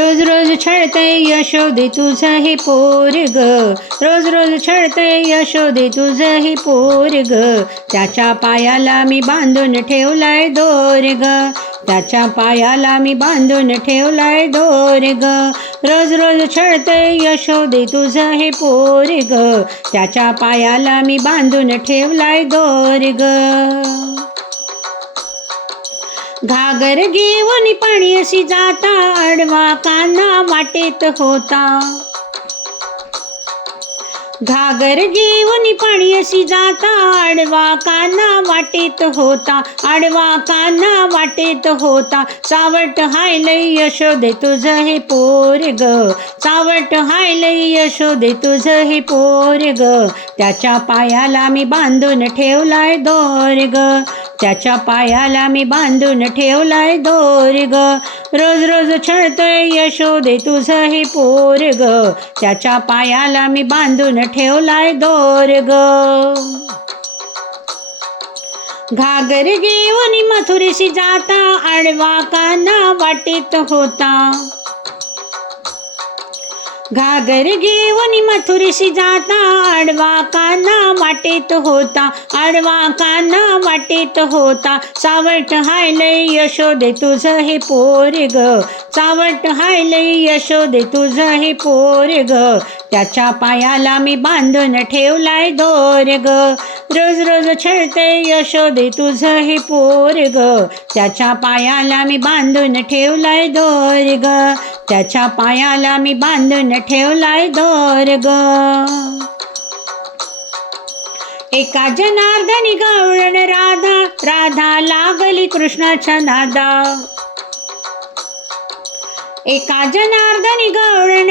रोज रोज छळते यशोदे तुझं हे पोर ग. रोज रोज छळतय यशोदे तुझं हे पोर ग. त्याच्या पायाला मी बांधून ठेवलाय दोर ग. त्याच्या पायाला मी बांधून ठेवलाय दोर ग. रोज रोज छळतय यशोदे तुझं हे पोर ग. त्याच्या पायाला मी बांधून ठेवलाय दोर ग. घागर घेऊन पाणी अशी जाता आडवा काना वाटेत होता. घागर घेऊन पाणी अशी जाता आडवा काना वाटेत होता. आडवा काना वाटेत होता. सावट हाय लय यशोदे तुझं हे पोर ग. सावट हाय लय यशोदे तुझ हे पोर ग. त्याच्या पायाला मी बांधून ठेवलाय दोर ग. त्याच्या पायाला मी बांधून ठेवलाय दोर ग. रोज रोज छळतोय यशोदे तुझं हे पोर ग. त्याच्या पायाला मी बांधून ठेवलाय दोर ग. घागर घेऊन मथुरेशी जाता आडवा काना वाटेत होता. घागर घेऊन मथुरशी जाता आडवा काना वाटेत होता आडवा काना वाटेत होता. सावट हाय लय यशोदे तुझं हे पोर ग. सावट हाय लय यशोदे तुझं हे पोर ग. त्याच्या पायाला मी बांधून ठेवलाय दोर ग. रोज रोज छळते यशोदे तुझं हे पोर ग त्याच्या पायाला मी बांधून ठेवलाय दोर ग त्याच्या पायाला मी बांधून ठेवलाय दोर ग एका जनार्दनी गवळण राधा राधा लागली कृष्णाच्या नादा. एका जनार्दनी गवळण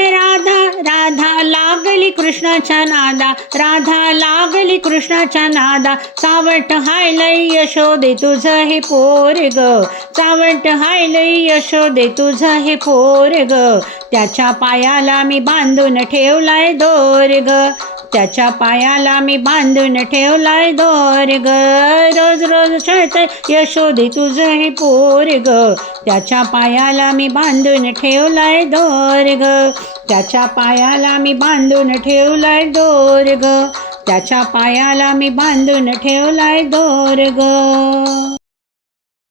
कृष्णाच्या नादा राधा लागली कृष्णाच्या नादा. सावट हाय लय यशोदे तुझं हे पोर ग. सावट हाय लय यशोदे तुझं हे पोर ग. त्याच्या पायाला मी बांधून ठेवलाय दोर ग. त्याच्या पायाला मी बांधून ठेवलाय दोर ग. रोज रोज यशो यशोदे तुझं हे पोर ग. त्याच्या पायाला मी बांधून ठेवलाय दोर ग. त्याच्या पायाला मी बांधून ठेवलाय दोर ग. त्याच्या पायाला मी बांधून ठेवलाय दोर ग.